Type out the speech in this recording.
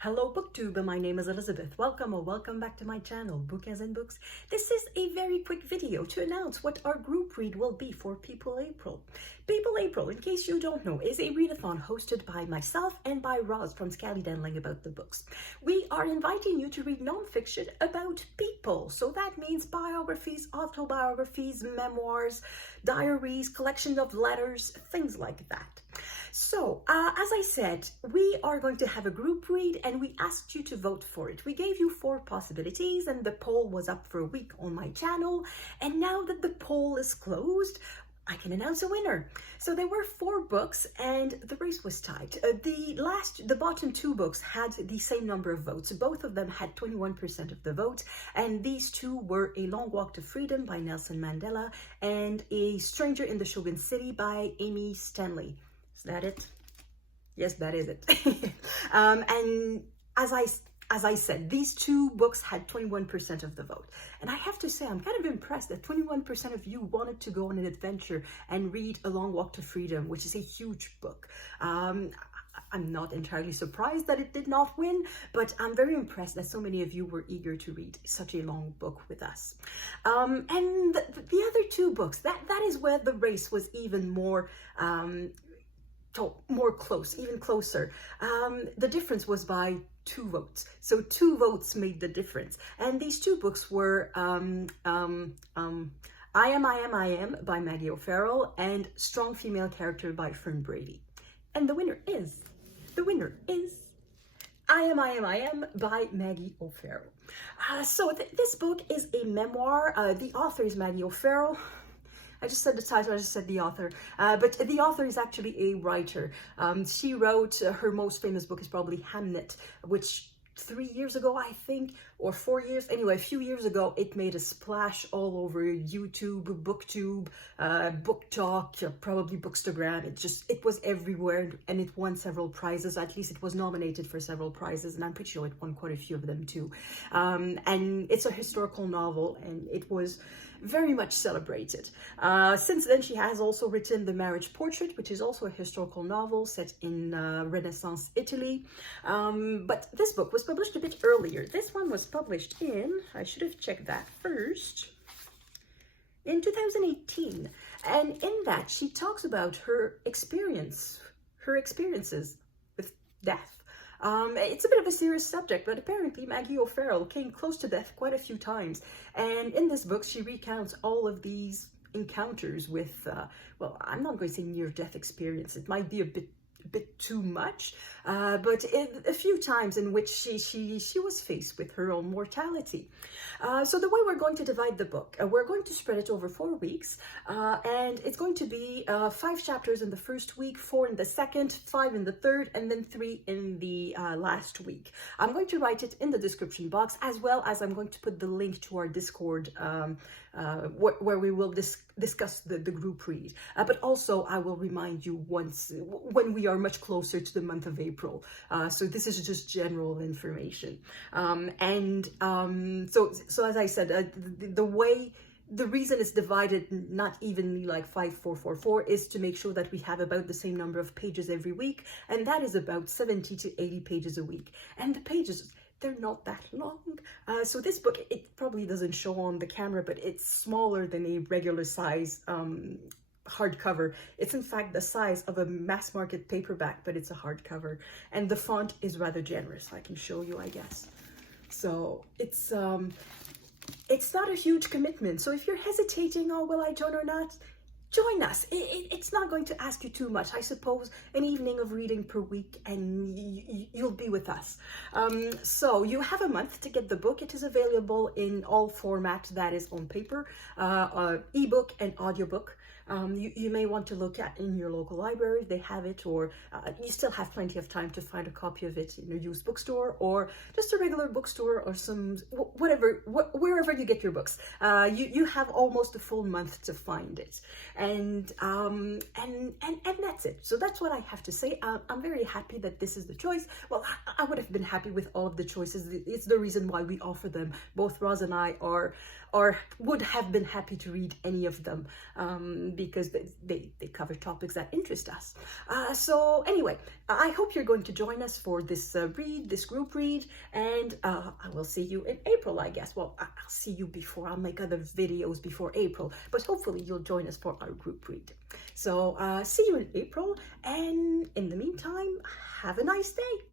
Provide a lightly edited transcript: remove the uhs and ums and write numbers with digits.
Hello BookTube, my name is Elizabeth. Welcome or welcome back to my channel, Book as in Books. This is a very quick video to announce what our group read will be for People April. People April, in case you don't know, is a readathon hosted by myself and by Roz from Scally Denling About the Books. We are inviting you to read nonfiction about people. So that means biographies, autobiographies, memoirs, diaries, collection of letters, things like that. So, as I said, we are going to have a group read and we asked you to vote for it. We gave you 4 possibilities and the poll was up for a week on my channel. And now that the poll is closed, I can announce a winner. So there were 4 books and the race was tied. The bottom 2 books had the same number of votes. Both of them had 21% of the vote. And these 2 were A Long Walk to Freedom by Nelson Mandela and A Stranger in the Shogun City by Amy Stanley. Is that it? Yes, that is it. And as I said, these 2 books had 21% of the vote. And I have to say, I'm kind of impressed that 21% of you wanted to go on an adventure and read A Long Walk to Freedom, which is a huge book. I'm not entirely surprised that it did not win, but I'm very impressed that so many of you were eager to read such a long book with us. And the other 2 books, that is where the race was even more even closer. The difference was by 2 votes. So 2 votes made the difference. And these 2 books were I Am by Maggie O'Farrell and Strong Female Character by Fern Brady. And the winner is I Am by Maggie O'Farrell. So this book is a memoir. The author is Maggie O'Farrell. I just said the title, I just said the author, but the author is actually a writer. She wrote, her most famous book is probably Hamnet, which 3 years ago, I think, or 4 years, anyway, a few years ago, it made a splash all over YouTube, BookTube, BookTok, probably Bookstagram. It was everywhere and it won several prizes. At least it was nominated for several prizes and I'm pretty sure it won quite a few of them too. And it's a historical novel and it was very much celebrated. Since then, she has also written The Marriage Portrait, which is also a historical novel set in Renaissance Italy. But this book was published a bit earlier. This one was published in, I should have checked that first, in 2018. And in that, she talks about her experiences with death. It's a bit of a serious subject, but apparently Maggie O'Farrell came close to death quite a few times. And in this book, she recounts all of these encounters with, well, I'm not going to say near-death experience. It might be a bit too much, but a few times in which she was faced with her own mortality. So the way we're going to divide the book, we're going to spread it over 4 weeks, and it's going to be 5 chapters in the first week, 4 in the second, 5 in the third, and then 3 in the last week. I'm going to write it in the description box, as well as I'm going to put the link to our Discord where we will discuss the group read. But also I will remind you when we are much closer to the month of April. So this is just general information. So as I said, the reason it's divided not evenly like 5-4-4-4 is to make sure that we have about the same number of pages every week, and that is about 70 to 80 pages a week. And the pages, they're not that long. So this book, it probably doesn't show on the camera, but it's smaller than a regular size hardcover. It's in fact the size of a mass market paperback, but it's a hardcover. And the font is rather generous. I can show you, I guess. So it's not a huge commitment. So if you're hesitating, oh, will I join or not? Join us. It's not going to ask you too much. I suppose an evening of reading per week and you'll be with us. So you have a month to get the book. It is available in all formats, that is on paper, ebook and audiobook. You may want to look at in your local library if they have it, or you still have plenty of time to find a copy of it in a used bookstore or just a regular bookstore or wherever you get your books. You have almost a full month to find it, and that's it. So that's what I have to say. I'm very happy that this is the choice. Well, I would have been happy with all of the choices. It's the reason why we offer them. Both Roz and I would have been happy to read any of them, because they cover topics that interest us. So anyway, I hope you're going to join us for this this group read, and I will see you in April, I guess. Well, I'll see you before. I'll make other videos before April, but hopefully you'll join us for our group read. So see you in April, and in the meantime, have a nice day.